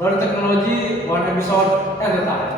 melalui teknologi One Episode at a Time,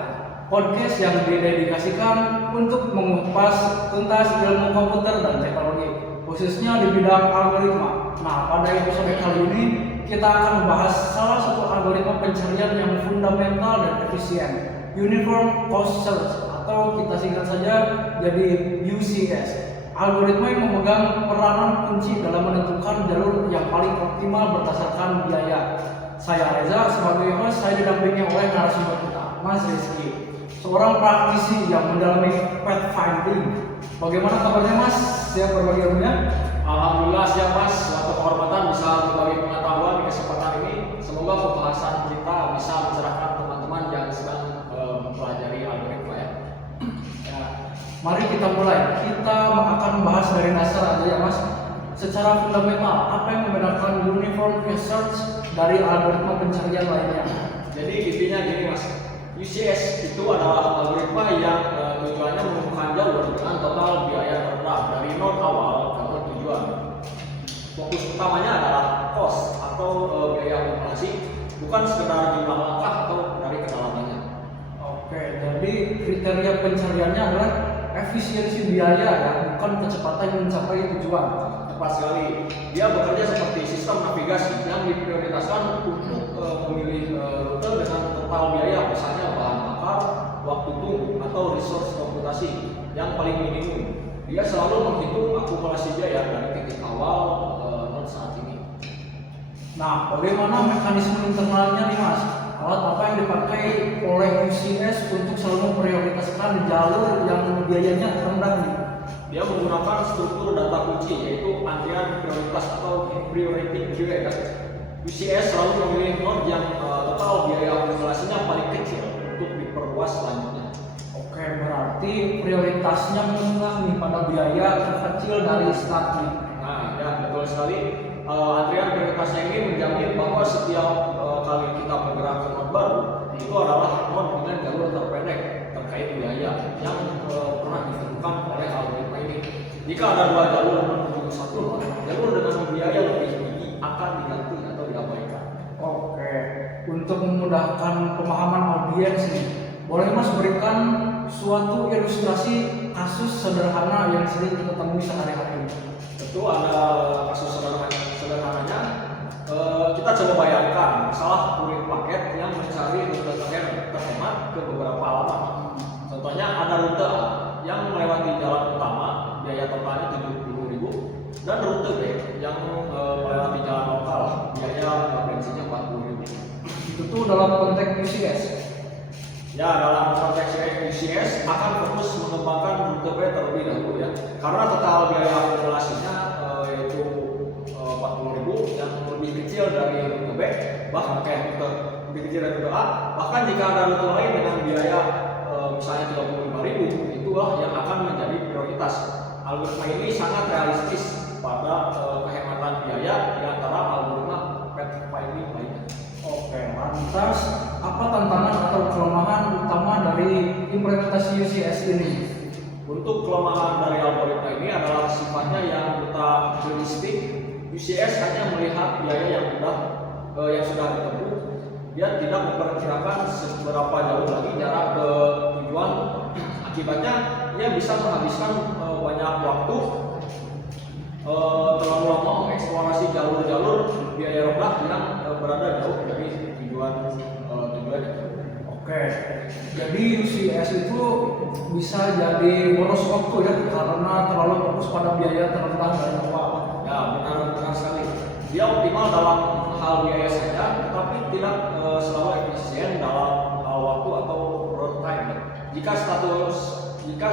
podcast yang didedikasikan untuk mengupas tuntas ilmu komputer dan teknologi, khususnya di bidang algoritma. Nah, pada episode kali ini kita akan membahas salah satu algoritma pencarian yang fundamental dan efisien, Uniform Cost Search, atau kita singkat saja jadi UCS. Algoritma yang memegang peranan kunci dalam menentukan jalur yang paling optimal berdasarkan biaya. Saya Reza, sebagai host, saya didampingi oleh narasumber kita, Mas Rizky, seorang praktisi yang mendalami pathfinding. Bagaimana kabarnya, Mas? Siap berbagi ilmunya? Alhamdulillah siap, Mas. Suatu kehormatan bisa berbagi pengetahuan di kesempatan ini. Semoga pembahasan kita bisa mencerahkan teman-teman yang sedang mempelajari algoritma ya. Mari kita mulai. Kita akan membahas dari dasar aja ya, Mas. Secara fundamental, apa yang membedakan Uniform Cost Search dari algoritma pencarian lainnya? Jadi intinya gini, Mas. UCS itu adalah algoritma yang tujuannya menemukan jalur dengan total biaya terendah dari node awal ke node tujuan. Fokus utamanya adalah cost atau biaya operasi, bukan sekedar jumlah langkah atau dari kedalamannya. Oke, jadi kriteria pencariannya adalah efisiensi biaya ya, bukan kecepatan mencapai tujuan. Tepat sekali. Dia bekerja seperti sistem navigasi yang diprioritaskan untuk memilih rute dengan total biaya, misalnya bahan bakar, waktu tunggu, atau resource komputasi yang paling minimum. Dia selalu menghitung akumulasi biaya dari titik awal node saat ini. Nah, bagaimana mekanisme internalnya nih, Mas? Alat apa yang dipakai oleh UCS untuk selalu memprioritaskan jalur yang biayanya rendah nih? Dia menggunakan struktur data kunci, yaitu antrian prioritas atau priority queue ya. UCS selalu memilih node yang total biaya akumulasinya paling kecil untuk diperluas selanjutnya. Oke, berarti prioritasnya menengah nih pada biaya terkecil dari start nih. Nah, ya betul sekali. Antrian prioritasnya ini menjamin bahwa setiap kali kita bergerak ke node baru, itu adalah node dengan jalur terpendek terkait biaya yang pernah ditentukan oleh algoritma ini. Jika ada dua jalur menuju satu node, jalur dengan biaya lebih tinggi akan diganti atau diabaikan. Oke, untuk memudahkan pemahaman audiens nih, boleh Mas berikan suatu ilustrasi kasus sederhana yang sering kita temui sehari-hari? Tentu ada kasus sederhananya. Kita coba bayangkan masalah kurir paket yang mencari rute terhemat ke beberapa alamat. Contohnya ada rute A yang melewati jalan utama, biaya totalnya 70.000, dan rute B yang melewati jalan lokal, biaya bensinnya 40.000. Itu tuh dalam konteks UCS. Ya, dalam konteks UCS akan fokus mengembangkan rute B terlebih dahulu ya, karena total biaya akumulasinya yaitu 40.000 yang lebih kecil dari rute B, bahkan rute lebih kecil dari rute A. Bahkan jika ada rute lain dengan biaya misalnya 35.000, itulah yang akan menjadi prioritas. Algoritma ini sangat realistis pada kehematan biaya di antara algoritma pathfinding lainnya. Oke, lantas apa tantangan atau kelemahan utama dari implementasi UCS ini? Untuk kelemahan dari algoritma ini adalah sifatnya yang deterministik. UCS hanya melihat biaya yang sudah ditempuh. Dia tidak memperkirakan seberapa jauh lagi jarak ke tujuan. Akibatnya, ia bisa menghabiskan banyak waktu terlalu lama mengeksplorasi jalur-jalur biaya rendah yang berada jauh dari tujuan. Oke, jadi UCS itu bisa jadi boros waktu ya, karena terlalu fokus pada biaya terendah dari awal. Ya, benar sekali. Dia optimal dalam hal biaya saja, tetapi tidak selalu efisien dalam hal waktu atau road time. Jika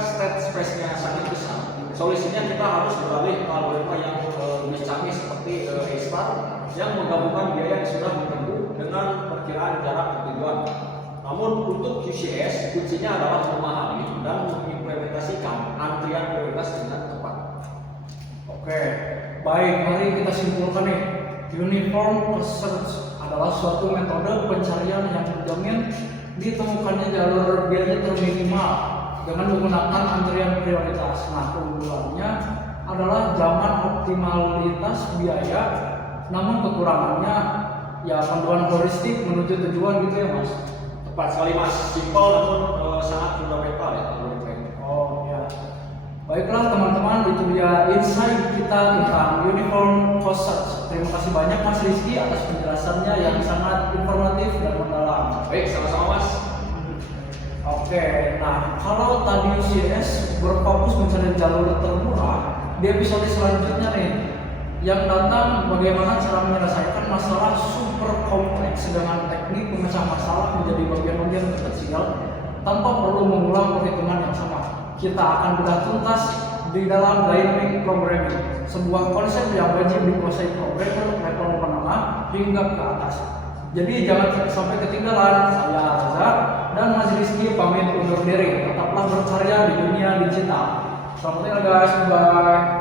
state space-nya sangat besar, solusinya kita harus beralih ke algoritma yang lebih canggih seperti A-Star yang menggabungkan biaya yang sudah ditempuh dengan perkiraan jarak ke tujuan. Namun untuk UCS, kuncinya adalah memahami dan mengimplementasikan antrian prioritas dengan tepat. Oke, baik, mari kita simpulkan nih. Uniform Cost Search adalah suatu metode pencarian yang menjamin ditemukannya jalur biaya terminimal dengan menggunakan antrian prioritas. Nah, keunggulannya adalah zaman optimalitas biaya, namun kekurangannya ya panduan heuristik menuju tujuan gitu ya Mas. Tepat sekali Mas, simpel namun sangat fundamental ya algoritma ini. Oh ya. Baiklah teman-teman, itu dia insight kita tentang uniform cost search. Terima kasih banyak Mas Rizky atas penjelasannya yang sangat informatif dan mendalam. Baik, sama-sama Mas. Oke, nah kalau tadi UCS berfokus mencari jalur termurah, di episode selanjutnya nih yang datang bagaimana cara menyelesaikan masalah super kompleks dengan teknik memecah masalah menjadi bagian-bagian terkecil tanpa perlu mengulang perhitungan yang sama. Kita akan bedah tuntas di dalam dynamic programming, sebuah konsep yang wajib dikuasai programmer level menengah hingga ke atas. Jadi jangan sampai ketinggalan. Saya Reza dan Mas Rizky pamit undur diri. Tetaplah berkarya di dunia digital. Selamat tinggal guys, bye.